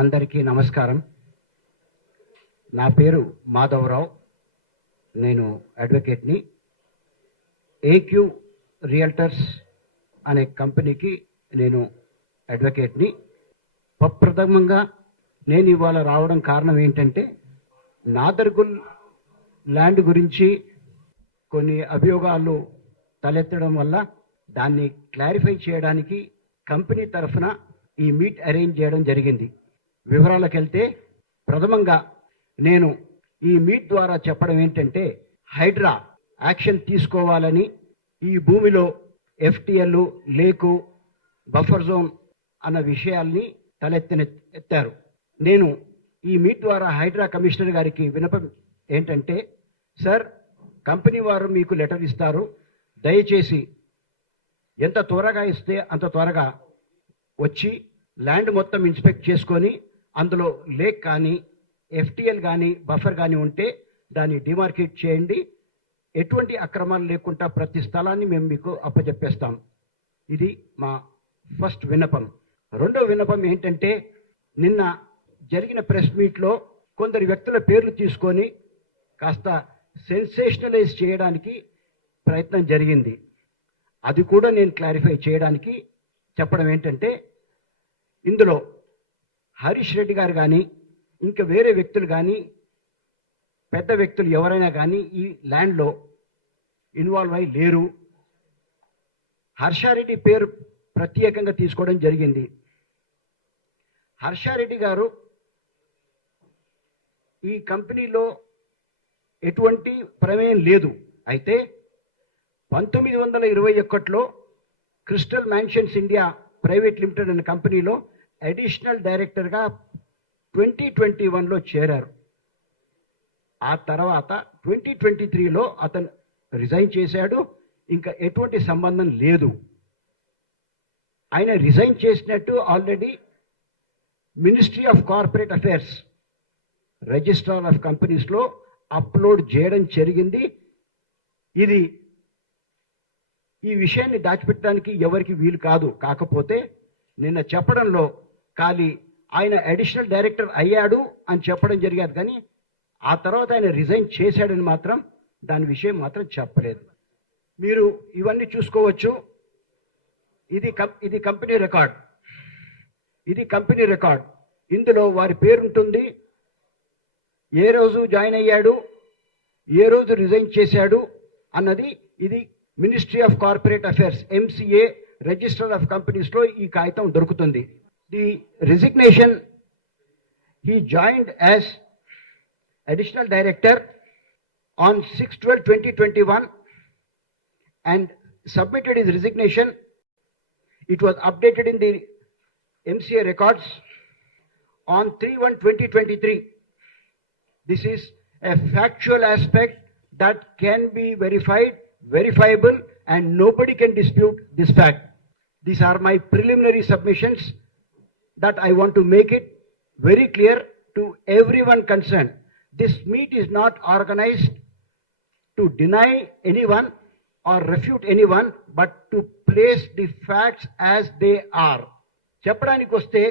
అందరికీ నమస్కారం. నా పేరు మాధవరావు. నేను అడ్వకేట్ని. ఏక్యూ రియల్టర్స్ అనే కంపెనీకి నేను అడ్వకేట్ని. ప్రప్రథమంగా నేను ఇవాళ రావడం కారణం ఏంటంటే, నాదర్గుల్ ల్యాండ్ గురించి కొన్ని అభియోగాలు తలెత్తడం వల్ల దాన్ని క్లారిఫై చేయడానికి కంపెనీ తరఫున ఈ మీట్ అరేంజ్ చేయడం జరిగింది. వివరాలకు వెళ్తే, ప్రథమంగా నేను ఈ మీట్ ద్వారా చెప్పడం ఏంటంటే, హైడ్రా యాక్షన్ తీసుకోవాలని, ఈ భూమిలో ఎఫ్టిఎల్, లేకు, బఫర్ జోన్ అన్న విషయాల్ని ఎత్తారు. నేను ఈ మీట్ ద్వారా హైడ్రా కమిషనర్ గారికి వినపం ఏంటంటే, సార్, కంపెనీ వారు మీకు లెటర్ ఇస్తారు, దయచేసి ఎంత త్వరగా ఇస్తే అంత త్వరగా వచ్చి ల్యాండ్ మొత్తం ఇన్స్పెక్ట్ చేసుకొని అందులో లేక్ కానీ, ఎఫ్టిఎల్ కానీ, బఫర్ కానీ ఉంటే దాన్ని డిమార్కేట్ చేయండి. ఎటువంటి అక్రమాలు లేకుండా ప్రతి స్థలాన్ని మేము మీకు అప్పచెప్పేస్తాం. ఇది మా ఫస్ట్ విన్నపం. రెండో విన్నపం ఏంటంటే, నిన్న జరిగిన ప్రెస్ మీట్లో కొందరు వ్యక్తుల పేర్లు తీసుకొని కాస్త సెన్సేషనలైజ్ చేయడానికి ప్రయత్నం జరిగింది. అది కూడా నేను క్లారిఫై చేయడానికి చెప్పడం ఏంటంటే, ఇందులో హరీష్ రెడ్డి గారు కానీ, ఇంకా వేరే వ్యక్తులు కానీ, పెద్ద వ్యక్తులు ఎవరైనా కానీ ఈ ల్యాండ్లో ఇన్వాల్వ్ అయి లేరు. హర్షారెడ్డి పేరు ప్రత్యేకంగా తీసుకోవడం జరిగింది. హర్షారెడ్డి గారు ఈ కంపెనీలో ఎటువంటి ప్రమేయం లేదు. అయితే 1921లో crystal mansions India private limited అనే కంపెనీలో అడిషనల్ డైరెక్టర్గా 2021లో చేరారు. ఆ తర్వాత 2023లో అతను రిజైన్ చేశాడు. ఇంకా ఎటువంటి సంబంధం లేదు. ఆయన రిజైన్ చేసినట్టు already ministry of corporate affairs registrar of కంపెనీస్లో అప్లోడ్ చేయడం జరిగింది. ఇది ఈ విషయాన్ని దాచిపెట్టడానికి ఎవరికి వీలు కాదు. కాకపోతే నిన్న చెప్పడంలో ఖాళీ ఆయన అడిషనల్ డైరెక్టర్ అయ్యాడు అని చెప్పడం జరిగేది, కానీ ఆ తర్వాత ఆయన రిజైన్ చేశాడని మాత్రం దాని విషయం మాత్రం చెప్పలేదు. మీరు ఇవన్నీ చూసుకోవచ్చు. ఇది కంపెనీ రికార్డ్. ఇది కంపెనీ రికార్డ్. ఇందులో వారి పేరు ఉంటుంది, ఏ రోజు జాయిన్ అయ్యాడు, ఏ రోజు రిజైన్ చేశాడు అన్నది. ఇది ministry of corporate affairs MCA register of కంపెనీస్లో ఈ కాగితం దొరుకుతుంది. The resignation, he joined as additional director on 6/12/2021 and submitted his resignation. It was updated in the MCA records on 3/1/2023. This is a factual aspect that can be verifiable, and nobody can dispute this fact. These are my preliminary submissions that I want to make it very clear to everyone concerned. This meet is not organized to deny anyone or refute anyone, but to place the facts as they are. చెప్పడానికి వస్తే,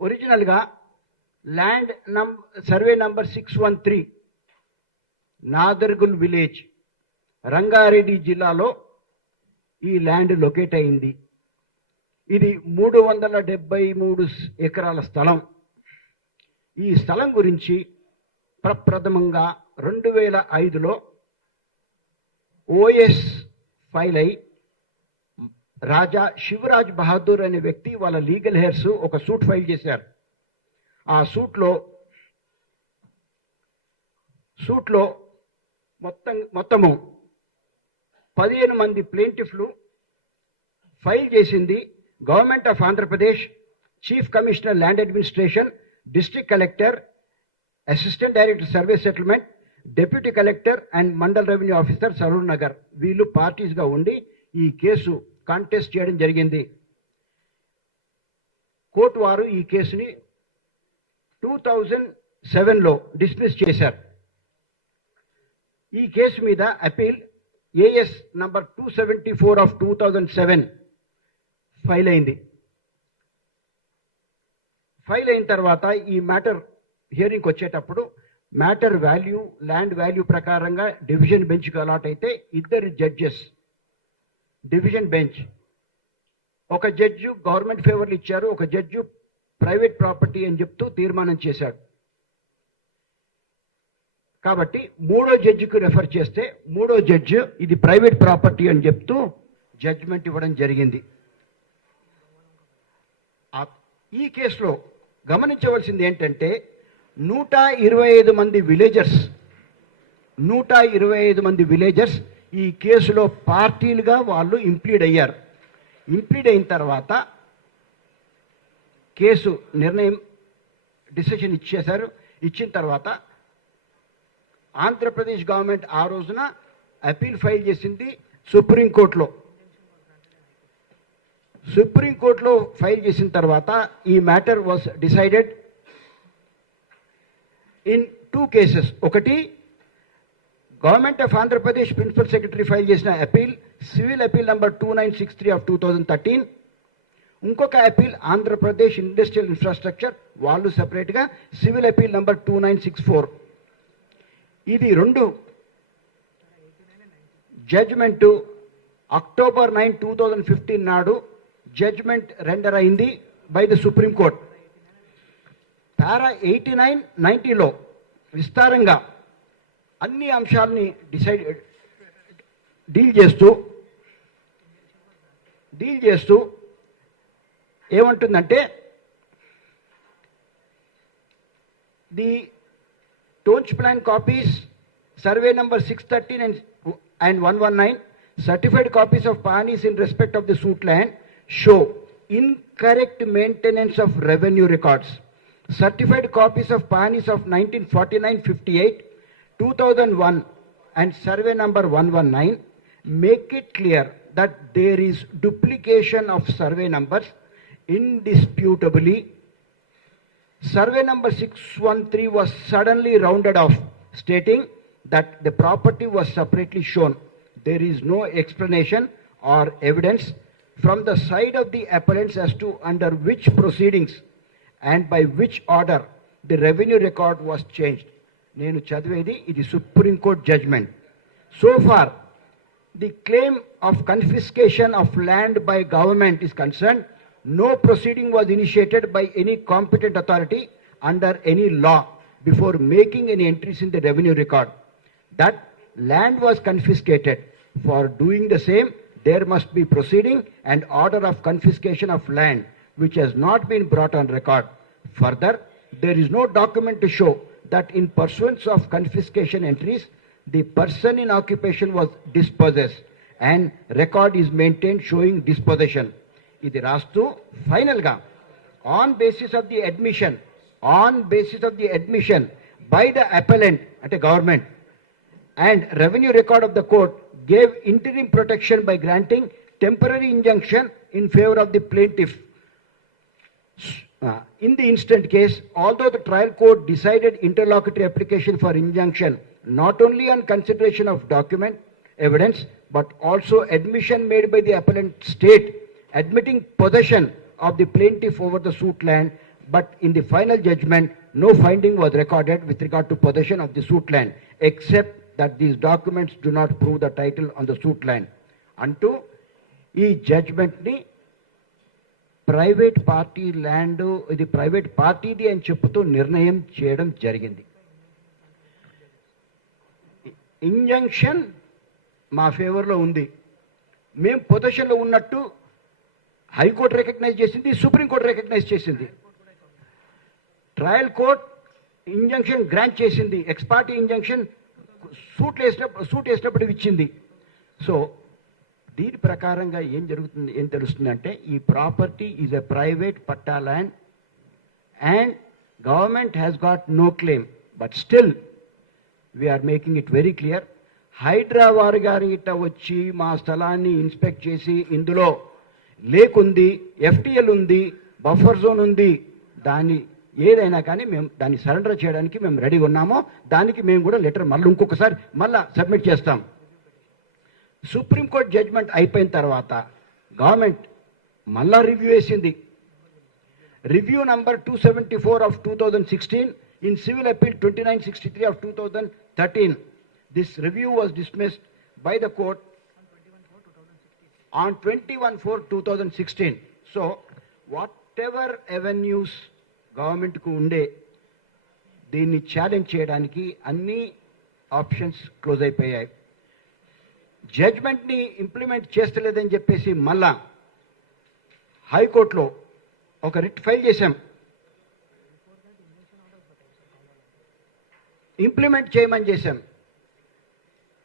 ఒరిజినల్గా land survey number 613 Nadargul village, Rangareddy జిల్లాలో ఈ land locate అయింది. ఇది 373 ఎకరాల స్థలం. ఈ స్థలం గురించి ప్రప్రథమంగా 2005లో OS ఫైల్ అయి రాజా శివరాజ్ బహదూర్ అనే వ్యక్తి వాళ్ళ లీగల్ హెయిర్స్ ఒక సూట్ ఫైల్ చేశారు. ఆ సూట్లో మొత్తము 15 మంది ప్లేంటిఫ్లు ఫైల్ చేసింది government of Andhra Pradesh, chief commissioner land administration, district collector, assistant director survey settlement, deputy collector and mandal revenue officer Saroor Nagar. వీళ్ళు పార్టీస్గా ఉండి ఈ కేసు కాంటెస్ట్ చేయడం జరిగింది. కోర్టు వారు ఈ కేసుని 2007లో డిస్మిస్ చేశారు. ఈ కేసు మీద appeal AS number 274 of 2007 file అయింది. ఫైల్ అయిన తర్వాత ఈ మ్యాటర్ హియరింగ్కి వచ్చేటప్పుడు మ్యాటర్ వాల్యూ ల్యాండ్ వాల్యూ ప్రకారంగా డివిజన్ బెంచ్కి అలాట్ అయితే ఇద్దరు జడ్జెస్ డివిజన్ బెంచ్, ఒక జడ్జి గవర్నమెంట్ ఫేవర్లు ఇచ్చారు, ఒక జడ్జి ప్రైవేట్ ప్రాపర్టీ అని చెప్తూ తీర్మానం చేశాడు. కాబట్టి మూడో జడ్జికి రెఫర్ చేస్తే మూడో జడ్జి ఇది ప్రైవేట్ ప్రాపర్టీ అని చెప్తూ జడ్జిమెంట్ ఇవ్వడం జరిగింది. ఈ కేసులో గమనించవలసింది ఏంటంటే 125 మంది విలేజర్స్ ఈ కేసులో పార్టీలుగా వాళ్ళు ఇంప్లీడ్ అయ్యారు. ఇంప్లీడ్ అయిన తర్వాత కేసు నిర్ణయం డిసిషన్ ఇచ్చేశారు. ఇచ్చిన తర్వాత ఆంధ్రప్రదేశ్ గవర్నమెంట్ ఆ రోజున అపీల్ ఫైల్ చేసింది సుప్రీంకోర్టులో. సుప్రీంకోర్టులో ఫైల్ చేసిన తర్వాత ఈ matter was decided in 2 cases. ఒకటి government of Andhra Pradesh principal secretary file చేసిన appeal civil appeal number 2963 of 2013. ఇంకొక అపీల్ ఆంధ్రప్రదేశ్ ఇండస్ట్రియల్ ఇన్ఫ్రాస్ట్రక్చర్ వాళ్ళు సెపరేట్గా సివిల్ అపీల్ నంబర్ 2964. ఇది 2 జడ్జిమెంటు అక్టోబర్ 9, 2015 నాడు జడ్జిమెంట్ రెండర్ అయింది బై ద సుప్రీం కోర్ట్. పారా 89, 90లో విస్తారంగా అన్ని అంశాలని డీల్ చేస్తూ ఏమంటుందంటే the Tonch plan copies, survey number 613 and 119, certified copies of panis in respect of the suit land show incorrect maintenance of revenue records. Certified copies of panis of 1949-58, 2001 and survey number 119 make it clear that there is duplication of survey numbers indisputably. Survey number 613 was suddenly rounded off, stating that the property was separately shown. There is no explanation or evidence from the side of the appellants as to under which proceedings and by which order the revenue record was changed. Nenu chadivedi idi Supreme Court judgment. So far, the claim of confiscation of land by government is concerned, no proceeding was initiated by any competent authority under any law before making any entries in the revenue record. That land was confiscated. For doing the same, there must be proceeding and order of confiscation of land which has not been brought on record. Further, there is no document to show that in pursuance of confiscation entries, the person in occupation was dispossessed and record is maintained showing dispossession. ఇది రాస్తూ ఫైనల్గా on basis of the admission by the appellant అంటే government and revenue record of the court gave interim protection by granting temporary injunction in favour of the plaintiff. In the instant case, although the trial court decided interlocutory application for injunction not only on consideration of document evidence but also admission made by the appellant state admitting possession of the plaintiff over the suit land, but in the final judgment no finding was recorded with regard to possession of the suit land except that these documents do not prove the title on the suit land. Antu ee judgment ni private party land ఇది private పార్టీది అని చెప్పుతూ నిర్ణయం చేయడం జరిగింది. Injunction మా ఫేవర్లో ఉంది. మేము పొజిషన్లో ఉన్నట్టు హైకోర్టు రికగ్నైజ్ చేసింది, సుప్రీంకోర్టు రికగ్నైజ్ చేసింది, ట్రయల్ కోర్ట్ ఇంజంక్షన్ గ్రాంట్ చేసింది, ఎక్స్పార్టీ ఇంజంక్షన్ సూట్ వేసినప్పుడు ఇచ్చింది. సో దీని ప్రకారంగా ఏం తెలుస్తుందంటే ఈ property is a private patta land and government has got no claim, but still we are making it very clear. Hyderabad గారి ఇట్ట వచ్చి మా స్థలాన్ని ఇన్స్పెక్ట్ చేసి ఇందులో లేకుంది, ఎఫ్టీఎల్ ఉంది, బఫర్ జోన్ ఉంది, దాన్ని ఏదైనా కానీ మేము దాన్ని సరెండర్ చేయడానికి మేము రెడీగా ఉన్నామో దానికి మేము కూడా లెటర్ మళ్ళీ ఇంకొకసారి సబ్మిట్ చేస్తాం. సుప్రీంకోర్టు జడ్జ్మెంట్ అయిపోయిన తర్వాత గవర్నమెంట్ మళ్ళా రివ్యూ వేసింది. review number 274 of 2016, in civil appeal 2963 of 2013. This review was dismissed by the court on 21/4/2016. So whatever avenues government ku unde దీన్ని ఛాలెంజ్ చేయడానికి అన్ని ఆప్షన్స్ క్లోజ్ అయిపోయాయి. జడ్జ్మెంట్ని ఇంప్లిమెంట్ చేస్తలేదని చెప్పేసి మళ్ళా హైకోర్టులో ఒక రిట్ ఫైల్ చేశాం. ఇంప్లిమెంట్ చేయమని చేశాం.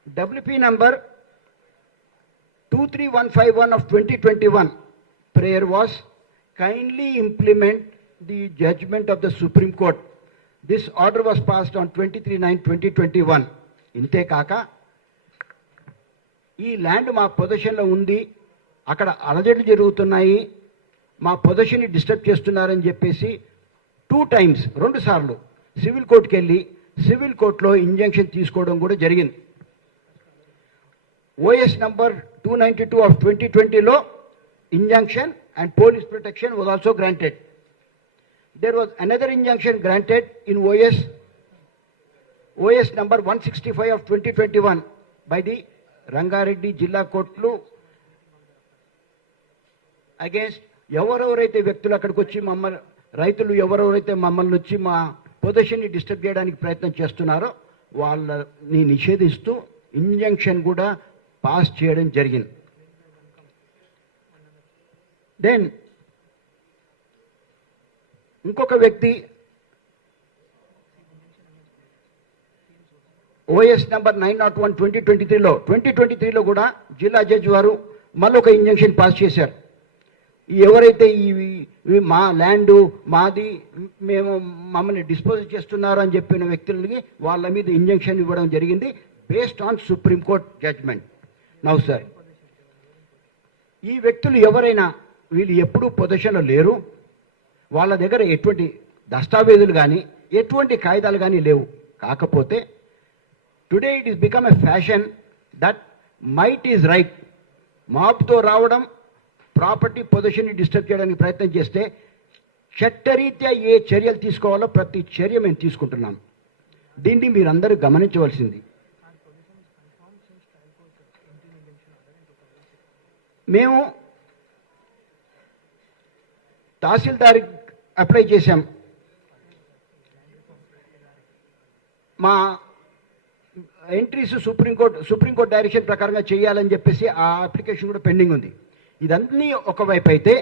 WP number 23151 of 2021 prayer was kindly implement the judgment of the Supreme Court. This order was passed on 23/9/2021. ఇంతే కాక ఈ ల్యాండ్ మా పొజిషన్లో ఉంది, అక్కడ అలజడులు జరుగుతున్నాయి, మా పొజిషన్ని డిస్టర్బ్ చేస్తున్నారని చెప్పేసి 2 times 2 సార్లు సివిల్ కోర్టుకి వెళ్ళి సివిల్ కోర్టులో ఇంజంక్షన్ తీసుకోవడం కూడా జరిగింది. OS నంబర్ 292 of 2020లో injunction and police protection was also granted. There was another injunction granted in OS number 165 of 2021 by the Rangareddy Jilla Kotlu against ఎవరెవరైతే వ్యక్తులు అక్కడికి వచ్చి మమ్మల్ని రైతులు ఎవరెవరైతే మమ్మల్ని వచ్చి మా పొజిషన్ని డిస్టర్బ్ చేయడానికి ప్రయత్నం చేస్తున్నారో వాళ్ళని నిషేధిస్తూ ఇంజంక్షన్ కూడా పాస్ చేయడం జరిగింది. దెన్ ఇంకొక వ్యక్తి OS నంబర్ 901 2023లో కూడా జిల్లా జడ్జి వారు మళ్ళీ ఒక ఇంజంక్షన్ పాస్ చేశారు. ఎవరైతే మా ల్యాండు మాది మేము మమ్మల్ని డిస్పోజ్ చేస్తున్నారు అని చెప్పిన వ్యక్తులకి వాళ్ళ మీద ఇంజంక్షన్ ఇవ్వడం జరిగింది based on supreme court judgment. Now sir, ఈ వ్యక్తులు ఎవరైనా వీళ్ళు ఎప్పుడూ పొజిషన్లో లేరు, వాళ్ళ దగ్గర ఎటువంటి దస్తావేజులు కానీ ఎటువంటి కాగితాలు కానీ లేవు. కాకపోతే today it is become a fashion that might is right. మాబ్తో రావడం, ప్రాపర్టీ పొజిషన్ని డిస్టర్బ్ చేయడానికి ప్రయత్నం చేస్తే చట్టరీత్యా ఏ చర్యలు తీసుకోవాలో ప్రతి చర్య మేము తీసుకుంటున్నాం. దీన్ని మీరందరూ గమనించవలసింది. మేము తహసీల్దార్ అప్లై చేశాం. మా ఎంట్రీస్ సుప్రీంకోర్టు డైరెక్షన్ ప్రకారంగా చేయాలని చెప్పేసి ఆ అప్లికేషన్ కూడా పెండింగ్ ఉంది. ఇదన్నీ ఒకవైపు అయితే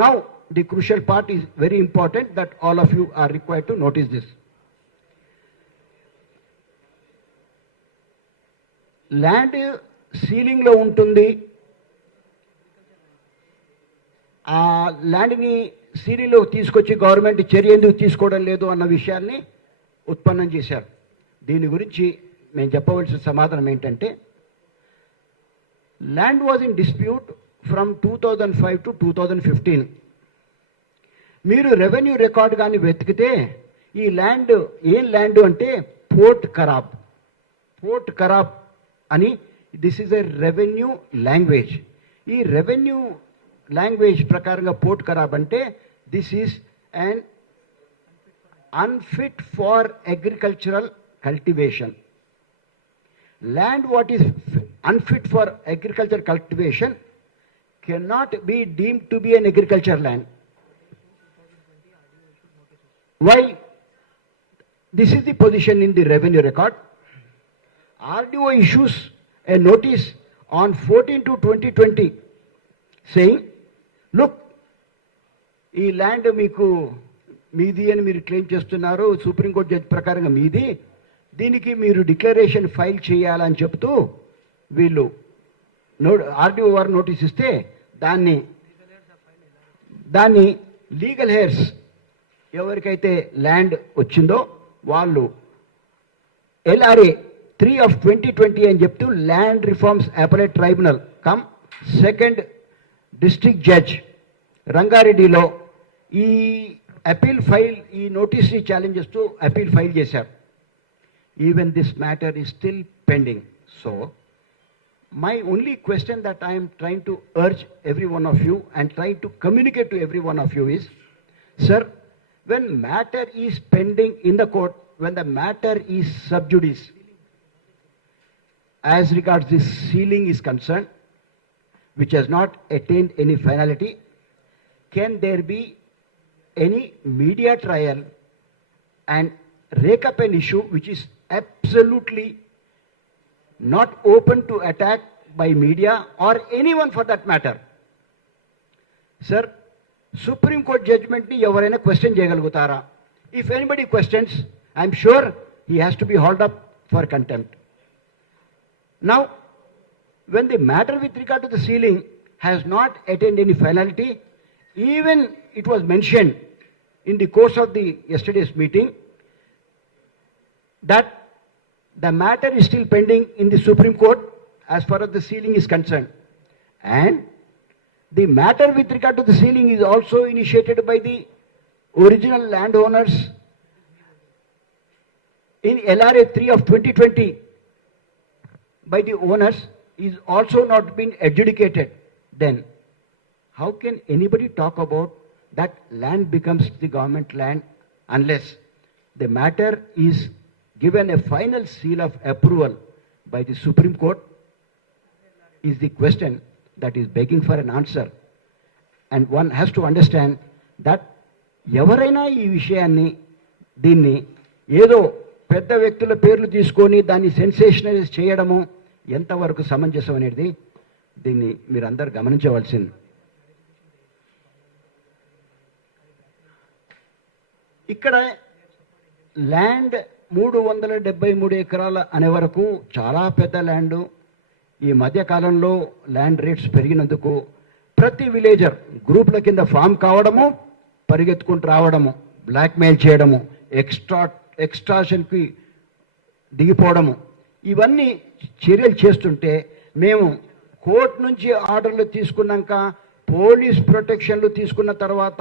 now the crucial part is very important that all of you are required to notice this. Land సీలింగ్లో ఉంటుంది. ఆ ల్యాండ్ని సీలింగ్లో తీసుకొచ్చి గవర్నమెంట్ చర్య ఎందుకు తీసుకోవడం లేదు అన్న విషయాన్ని ఉత్పన్నం చేశారు. దీని గురించి మేము చెప్పవలసిన సమాధానం ఏంటంటే, land was in dispute from 2005 to 2015. మీరు రెవెన్యూ రికార్డ్ కానీ వెతికితే ఈ ల్యాండ్ ఏం ల్యాండ్ అంటే పోర్ట్ ఖరాబ్ అని, this is a revenue language. ఈ రెవెన్యూ లాంగ్వేజ్ ప్రకారంగా పోర్ట్ ఖరాబ్ అంటే this is and unfit for agricultural cultivation. Land what is unfit for agriculture cultivation cannot be deemed to be an agriculture land. While this is the position in the revenue record, RDO issues a notice on 14/2/2020 saying, look, ఈ land మీకు మీది అని మీరు claim చేస్తున్నారు, supreme court judge ప్రకారంగా మీది, దీనికి మీరు డిక్లరేషన్ ఫైల్ చేయాలని చెప్తూ వీళ్ళు ఆర్డీఓ వారు నోటీస్ ఇస్తే దాన్ని లీగల్ హెయిర్స్ ఎవరికైతే ల్యాండ్ వచ్చిందో వాళ్ళు LRA 3 of 2020 అని చెప్తూ land reforms appellate tribunal cum second district judge రంగారెడ్డిలో ఈ అపీల్ ఫైల్, ఈ నోటీస్ని ఛాలెంజ్ చేస్తూ అపీల్ ఫైల్ చేశారు. Even this matter is still pending. So my only question that I am trying to urge every one of you and try to communicate to every one of you is Sir, when matter is pending in the court, when the matter is sub judice, as regards this sealing is concerned, which has not attained any finality, can there be any media trial and rake up an issue which is absolutely not open to attack by media or anyone for that matter? Sir, Supreme Court judgment ni ఎవరైనా question చేయగలుగుతారా? If anybody questions, I'm sure he has to be hauled up for contempt. Now, when the matter with regard to the sealing has not attained any finality, even it was mentioned in the course of the yesterday's meeting that the matter is still pending in the Supreme Court as far as the sealing is concerned. And the matter with regard to the sealing is also initiated by the original landowners in LRA 3 of 2020 by the owners is also not been adjudicated. Then how can anybody talk about that land becomes the government land unless the matter is given a final seal of approval by the Supreme Court? Is the question that is begging for an answer. And one has to understand that ఎవరైనా ఈ విషయాన్ని దీన్ని ఏదో పెద్ద వ్యక్తుల పేర్లు తీసుకొని దాన్ని సెన్సేషనలైజ్ చేయడము ఎంతవరకు సమంజసం అనేది దీన్ని మీరందరూ గమనించవలసింది. ఇక్కడ ల్యాండ్ 373 ఎకరాల అనే వరకు చాలా పెద్ద ల్యాండ్. ఈ మధ్య కాలంలో ల్యాండ్ రేట్స్ పెరిగినందుకు ప్రతి విలేజర్ గ్రూపుల కింద ఫామ్ కావడము, పరిగెత్తుకుంటూ రావడము, బ్లాక్మెయిల్ చేయడము, ఎక్స్ట్రాషన్కి దిగిపోవడము, ఇవన్నీ చర్యలు చేస్తుంటే మేము కోర్టు నుంచి ఆర్డర్లు తీసుకున్నాక పోలీస్ ప్రొటెక్షన్లు తీసుకున్న తర్వాత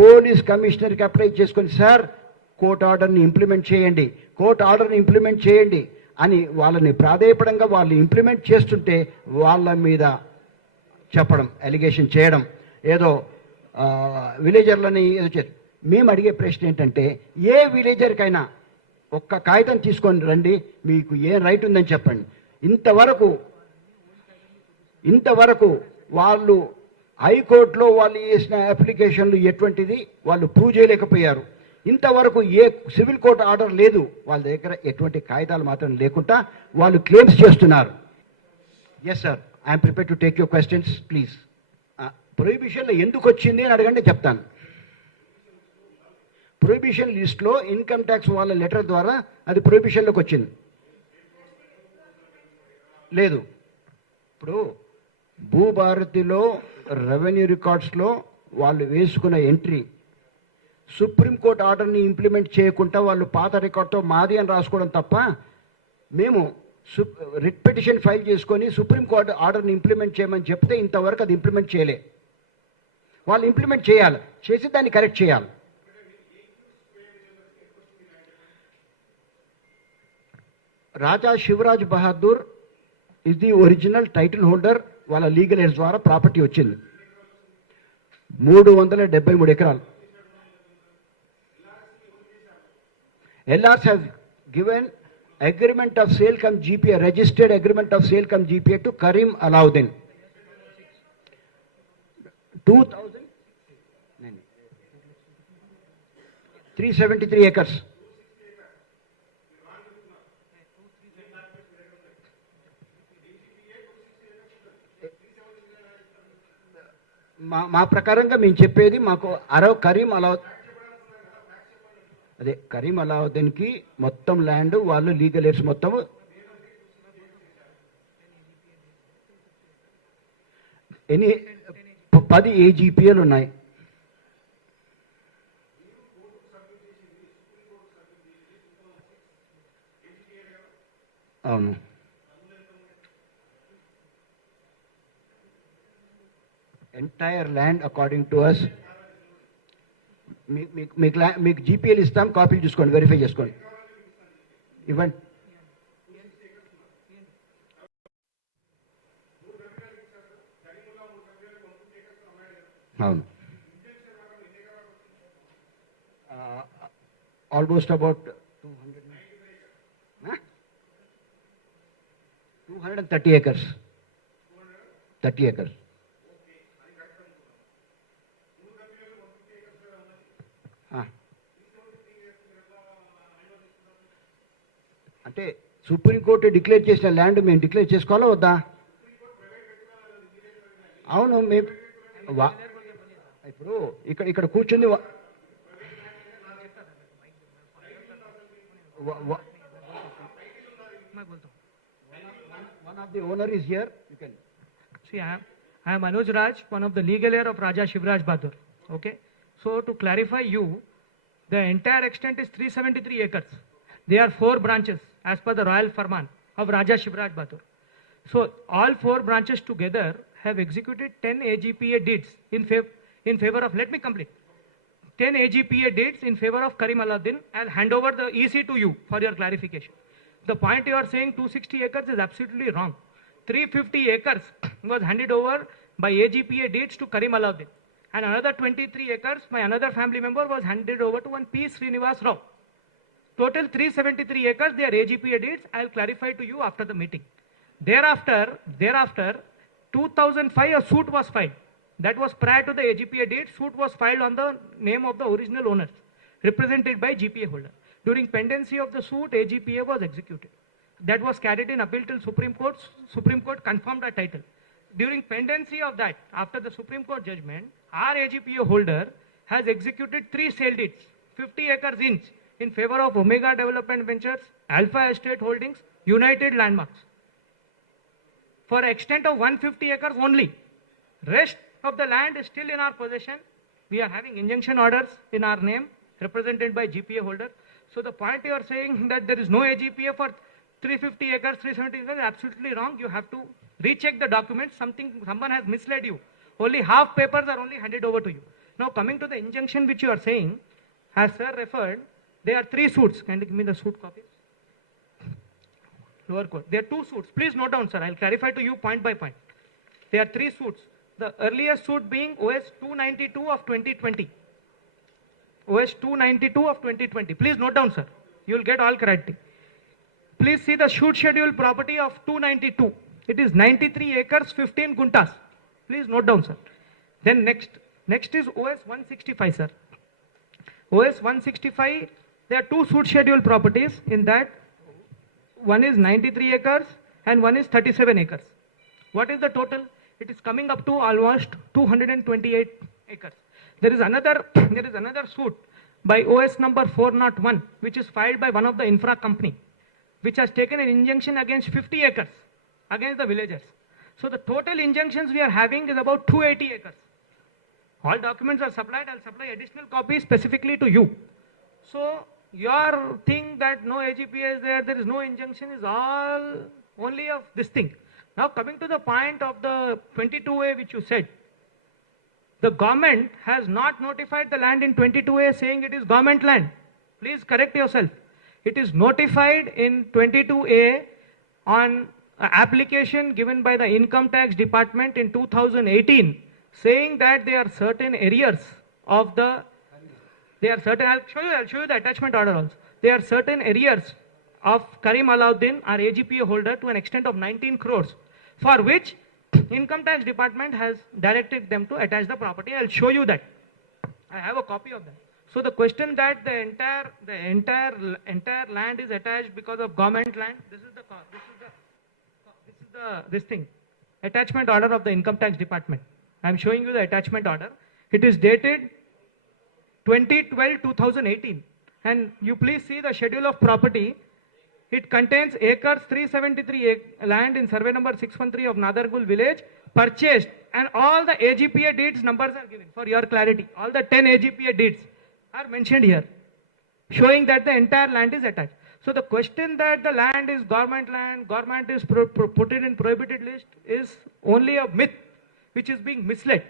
పోలీస్ కమిషనర్కి అప్లై చేసుకొని సార్ కోర్టు ఆర్డర్ని ఇంప్లిమెంట్ చేయండి, కోర్టు ఆర్డర్ని ఇంప్లిమెంట్ చేయండి అని వాళ్ళని ప్రాధేయపడంగా వాళ్ళు ఇంప్లిమెంట్ చేస్తుంటే వాళ్ళ మీద చెప్పడం, అలిగేషన్ చేయడం, ఏదో విలేజర్లని ఏదో చేస్తారు. మేము అడిగే ప్రశ్న ఏంటంటే ఏ విలేజర్కైనా ఒక్క కాగితం తీసుకొని రండి, మీకు ఏం రైట్ ఉందని చెప్పండి. ఇంతవరకు వాళ్ళు హైకోర్టులో వాళ్ళు చేసిన అప్లికేషన్లు ఎటువంటిది వాళ్ళు ప్రూవ్ చేయలేకపోయారు. ఇంతవరకు ఏ సివిల్ కోర్టు ఆర్డర్ లేదు, వాళ్ళ దగ్గర ఎటువంటి కాగితాలు మాత్రం లేకుండా వాళ్ళు క్లెయిమ్స్ చేస్తున్నారు. Yes sir, I'm prepare to take your questions please. ప్రొహిబిషన్లో ఎందుకు వచ్చింది అని అడగండి, చెప్తాను. ప్రొహిబిషన్ లిస్ట్లో ఇన్కమ్ ట్యాక్స్ వాళ్ళ లెటర్ ద్వారా అది ప్రొహిబిషన్లోకి వచ్చింది. లేదు, ఇప్పుడు భూభారతిలో రెవెన్యూ రికార్డ్స్లో వాళ్ళు వేసుకున్న ఎంట్రీ సుప్రీంకోర్టు ఆర్డర్ని ఇంప్లిమెంట్ చేయకుండా వాళ్ళు పాత రికార్డ్తో మాది అని రాసుకోవడం తప్ప, మేము రిట్ పిటిషన్ ఫైల్ చేసుకొని సుప్రీంకోర్టు ఆర్డర్ని ఇంప్లిమెంట్ చేయమని చెప్తే ఇంతవరకు అది ఇంప్లిమెంట్ చేయలే. వాళ్ళు ఇంప్లిమెంట్ చేయాలి, చేసి దాన్ని కరెక్ట్ చేయాలి. Raja Shivraj Bahadur is the original title holder. వాళ్ళ లీగల్ ఎయిడ్స్ ద్వారా ప్రాపర్టీ వచ్చింది 373 ఎకరాలు. LRs have given agreement of sale cum GPA, registered agreement of sale cum GPA to Karim Alauddin. 373 acres. మా ప్రకారంగా మేము చెప్పేది మాకు కరీం అలావుద్దీన్, అదే కరీం అలావుద్దీన్కి మొత్తం ల్యాండ్ వాళ్ళు లీగల్ ఎయిడ్స్ మొత్తం 10 AGPL ఉన్నాయి. అవును, entire land according to us. మీకు జీపీఎల్ ఇస్తాం, కాపీలు చూసుకోండి, వెరిఫై చేసుకోండి, ఇవ్వండి. అవును, almost about 200, huh? 230 acres. 30 acres. అంటే సుప్రీంకోర్టు డిక్లేర్ చేసిన ల్యాండ్ మేము డిక్లేర్ చేసుకోవాలా వద్దా? అవును, మేము ఇప్పుడు ఇక్కడ కూర్చుంది one of the owner is here. You can see. I am Anuj Raj, one of the legal heir of Raja Shivraj Bahadur. Okay. So to clarify you, the entire extent is 373 acres. There are 4 branches as per the royal farman of Raja Shivraj Bahadur. So all 4 branches together have executed 10 AGPA deeds in favor of. Let me complete. 10 AGPA deeds in favor of Karim Alauddin. I'll hand over the EC to you for your clarification. The point you are saying 260 acres is absolutely wrong. 350 acres was handed over by AGPA deeds to Karim Alauddin, and another 23 acres by another family member was handed over to one P. Srinivas Rao. Total 373 acres, they are AGPA deeds. I'll clarify to you after the meeting. Thereafter, 2005 a suit was filed. That was prior to the AGPA deed. Suit was filed on the name of the original owners, represented by GPA holder. During pendency of the suit, AGPA was executed. That was carried in appeal till Supreme Court. Supreme Court confirmed the title. During pendency of that, after the Supreme Court judgment, our AGPA holder has executed 3 sale deeds, 50 acres each, in favor of Omega Development Ventures, Alpha Estate Holdings, United Landmarks, for extent of 150 acres only. Rest of the land is still in our possession. We are having injunction orders in our name, represented by GPA holder. So the point you are saying that there is no AGPA for 350 acres, 370 acres, is absolutely wrong. You have to recheck the documents. Someone has misled you. Only half papers are only handed over to you. Now coming to the injunction which you are saying, as sir referred, there are 3 suits. Can you give me the suit copies? Lower court. There are 2 suits. Please note down, sir. I'll clarify to you point by point. There are 3 suits. The earliest suit being OS 292 of 2020. OS 292 of 2020. Please note down, sir. You will get all clarity. Please see the shoot schedule property of 292. It is 93 acres, 15 guntas. Please note down, sir. Then next is OS 165, sir. OS 165, there are 2 suit schedule properties. In that, one is 93 acres and one is 37 acres. What is the total? It is coming up to almost 228 acres. There is another suit by OS number 401, which is filed by one of the infra company, which has taken an injunction against 50 acres against the villagers. So the total injunctions we are having is about 280 acres. All documents are supplied. I'll supply additional copies specifically to you. So your thing that no AGPA is there is no injunction, is all only of this thing. Now coming to the point of the 22A which you said, the government has not notified the land in 22A saying it is government land. Please correct yourself. It is notified in 22A on application given by the Income Tax Department in 2018, saying that there are certain areas of the, I'll show you the attachment order also. There are certain areas of Karim Alauddin, our AGPA holder, to an extent of 19 crores, for which Income Tax Department has directed them to attach the property. I'll show you that. I have a copy of that. So the question that the entire land is attached because of government land, this is this thing, attachment order of the Income Tax Department. I am showing you the attachment order. It is dated 2012-2018, and you please see the schedule of property. It contains acres 373 land in survey number 613 of Nadargul village, purchased, and all the AGPA deeds numbers are given for your clarity. All the 10 AGPA deeds are mentioned here, showing that the entire land is attached. So the question that the land is government land, government is put it in prohibited list, is only a myth which is being misled.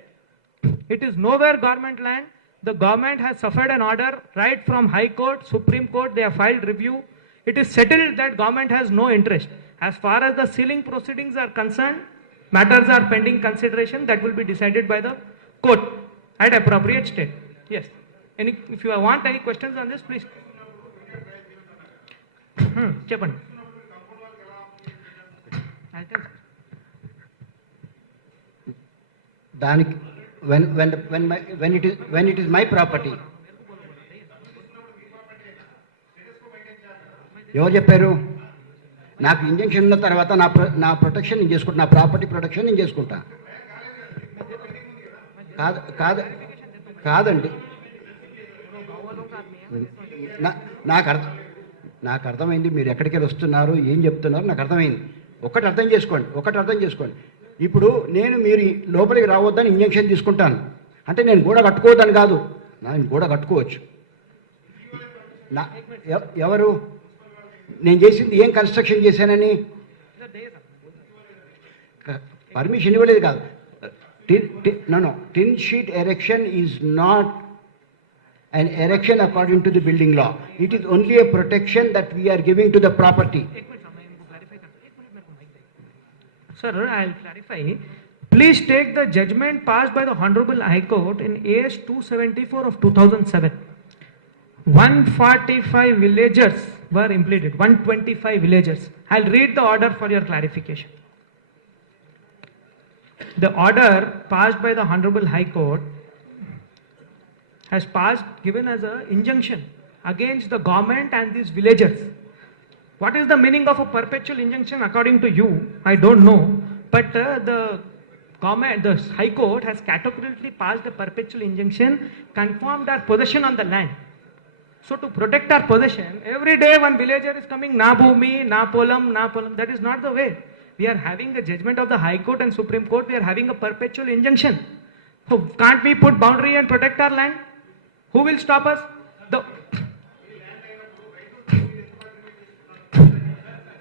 It is nowhere government land. The government has suffered an order right from High Court, Supreme Court. They have filed review. It is settled that government has no interest. As far as the sealing proceedings are concerned, matters are pending consideration that will be decided by the court at appropriate state. Yes. If you want any questions on this, please. చెప్పండి. I'll tell you. దానికి when it is my property. ఎవరు చెప్పారు? నాకు injection ఉన్న తర్వాత నా protection నేను చేసుకుంటా, నా ప్రాపర్టీ ప్రొటెక్షన్ నేను చేసుకుంటా. కాదండి, నాకు అర్థమైంది మీరు ఎక్కడికి వెళ్ళి వస్తున్నారు, ఏం చెప్తున్నారు నాకు అర్థమైంది. ఒకటి అర్థం చేసుకోండి. ఇప్పుడు మీరు లోపలికి రావద్దని ఇంజక్షన్ తీసుకుంటాను అంటే నేను గోడ కట్టుకోవద్దని కాదు, నేను గోడ కట్టుకోవచ్చు. ఎవరు నేను చేసింది ఏం కన్స్ట్రక్షన్ చేశానని పర్మిషన్ ఇవ్వలేదు కాదు. Tin sheet erection is not an erection according to the building law. It is only a protection that we are giving to the property. Sir, I'll clarify. Please take the judgment passed by the Honorable High Court in AS 274 of 2007. 145 villagers were implemented. 125 villagers. I'll read the order for your clarification. The order passed by the Honorable High Court has passed, given as an injunction against the government and these villagers. What is the meaning of a perpetual injunction according to you? I don't know. But the government, the High Court has categorically passed a perpetual injunction, confirmed our possession on the land. So to protect our possession, every day one villager is coming, na bhumi, na polam. That is not the way. We are having a judgment of the High Court and Supreme Court. We are having a perpetual injunction. So can't we put boundary and protect our land? Who will stop us?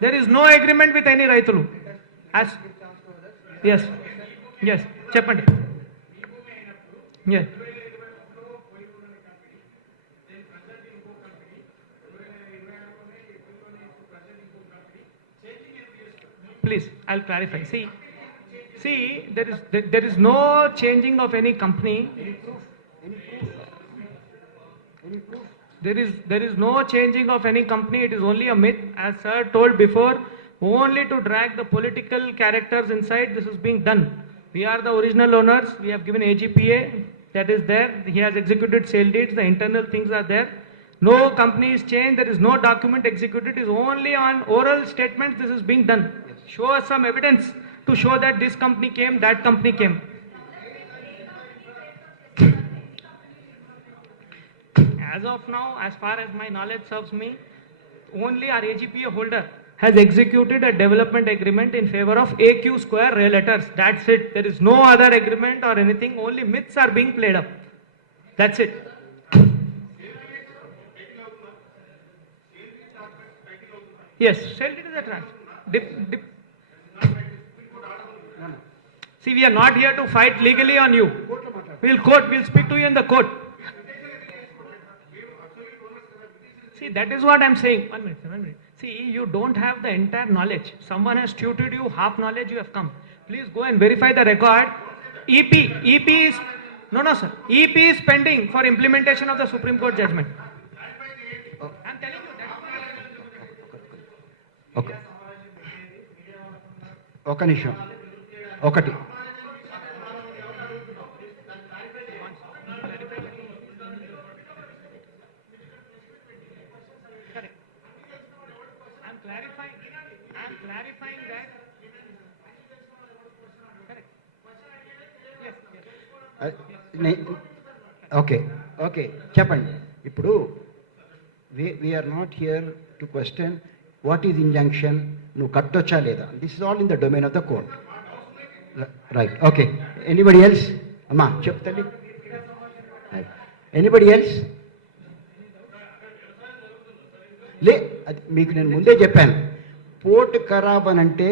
There is no agreement with any Raitulu. Yes. Cheppandi. Yes. Please, I'll clarify. See, there is no changing of any company. There is no changing of any company. It is only a myth, as sir told before, only to drag the political characters inside. This is being done. We are the original owners. We have given AGPA. That is there. He has executed sale deeds. The internal things are there. No company is changed. There is no document executed. It is only on oral statements. This is being done. Show us some evidence to show that this company came, that company came. As of now, as far as my knowledge serves me, only our AGPA holder has executed a development agreement in favor of AQ Square Realtors. That's it. There is no other agreement or anything. Only myths are being played up. That's it. Yes, sale deed is a transfer. See, we are not here to fight legally on you. We'll speak to you in the court. See, that is what I'm saying. One minute. See, you don't have the entire knowledge. Someone has tutored you, half knowledge you have come. Please go and verify the record. EP is, no sir. EP is pending for implementation of the Supreme Court judgment. I'm telling you that. Okay. ఒక నిమిషం. ఒకటి. I'm clarifying that. Correct. Yes. Okay. చెప్పండి. ఇప్పుడు we are not here to question what is injunction, నువ్వు కట్టొచ్చా లేదా. This is all in the domain of the court. Right. Okay. Anybody else? అమ్మా చెప్తండి. Anybody else? మీకు నేను ముందే చెప్పాను, పోర్ట్ ఖరాబ్ అని అంటే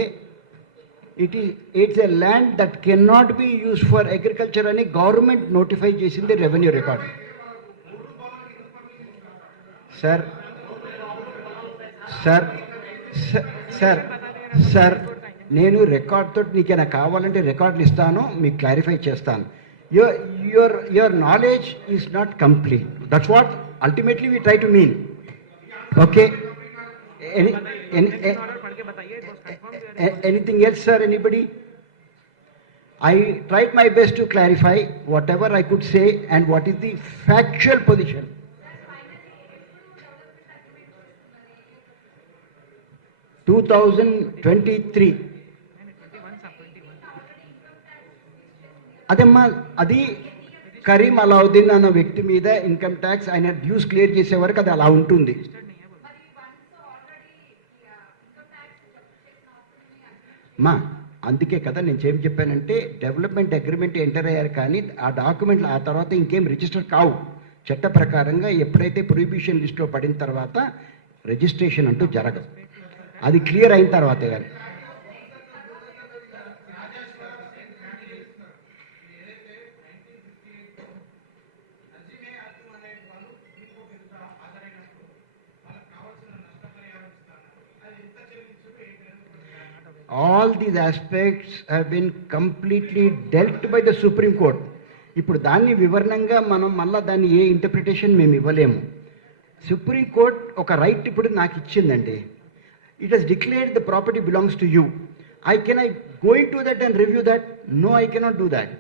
it's a land that can not be use for agriculture అని గవర్నమెంట్ నోటిఫై చేసింది రెవెన్యూ రికార్డ్. సార్ నేను రికార్డ్ తోటి నీకైనా కావాలంటే రికార్డులు ఇస్తాను, మీకు క్లారిఫై చేస్తాను. Your knowledge is not complete. That's what ultimately we try to mean. Okay, order पढ़ के बताइए, it was confirmed. anything else, sir? Anybody? I tried my best to clarify whatever I could say and what is the factual position. (2023) అదమ్మా, అది కరీం అలావుద్దీన్ అన్న వ్యక్తి మీద income tax ఆయన dues clear చేసే వరకు అది అలా ఉంటుంది. మా అందుకే కదా నేను ఏం చెప్పానంటే డెవలప్మెంట్ అగ్రిమెంట్ ఎంటర్ అయ్యారు, కానీ ఆ డాక్యుమెంట్లు ఆ తర్వాత ఇంకేం రిజిస్టర్ కావు. చట్ట ప్రకారంగా ఎప్పుడైతే ప్రొహిబిషన్ లిస్ట్లో పడిన తర్వాత రిజిస్ట్రేషన్ అంటూ జరగదు. అది క్లియర్ అయిన తర్వాతే కానీ. All these aspects have been completely dealt by the Supreme Court. ఇప్పుడు దాన్ని వివరణంగా మనం మళ్ళీ దాన్ని ఏ ఇంటర్ప్రిటేషన్ మేము ఇవ్వలేము. సుప్రీం కోర్ట్ ఒక రైట్ ఇప్పుడు నాకు ఇచ్చిందండి. It has declared the property belongs to you. I go into that and review that? No, I cannot do that.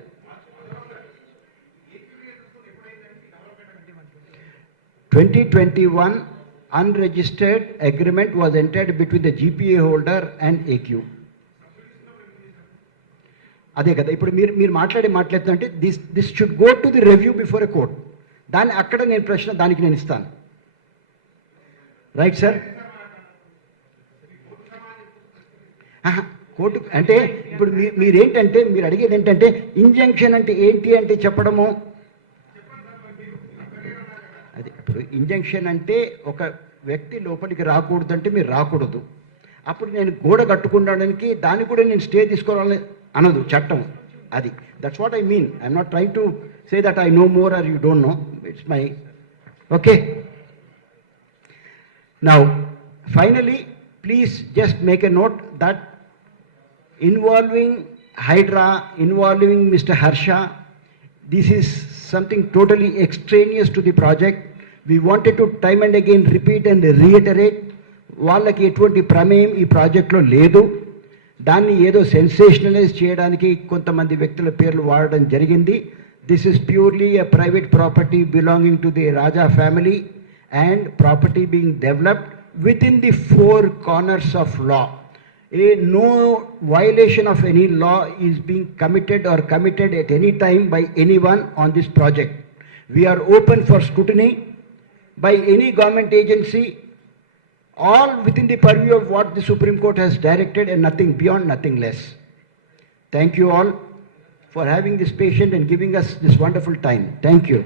2021 unregistered agreement was entered between the GPA holder and AQ. అదే కదా ఇప్పుడు మీరు మాట్లాడుతుంటే this should go to the review before a court. దాన్ని అక్కడ నేను ప్రశ్న దానికి నేను ఇస్తాను. Right sir? కోర్టు అంటే ఇప్పుడు మీరేంటంటే మీరు అడిగేది ఏంటంటే ఇంజంక్షన్ అంటే ఏంటి అంటే చెప్పడము. అది ఇప్పుడు ఇంజంక్షన్ అంటే ఒక వ్యక్తి లోపలికి రాకూడదు అంటే మీరు రాకూడదు. అప్పుడు నేను గోడ కట్టుకోవడానికి దాన్ని కూడా నేను స్టే తీసుకోవాలని అనదు చట్టం. అది that's what I mean. I'm not trying to say that I know more or you don't know. It's my okay. Now finally please just make a note that involving Hydra, involving Mr. Harsha, this is something totally extraneous to the project. We wanted to time and again repeat and reiterate, వాళ్ళకి ఎటువంటి ప్రమేయం ఈ ప్రాజెక్ట్లో లేదు. దాన్ని ఏదో sensationalise చేయడానికి కొంతమంది వ్యక్తుల పేర్లు వాడడం జరిగింది. This is purely a private property belonging to the Raja family and property being developed within the four corners of law. No violation of any law is being committed or committed at any time by anyone on this project. We are open for scrutiny by any government agency, all within the purview of what the Supreme Court has directed and nothing beyond, nothing less. Thank you all for having this patience and giving us this wonderful time. Thank you.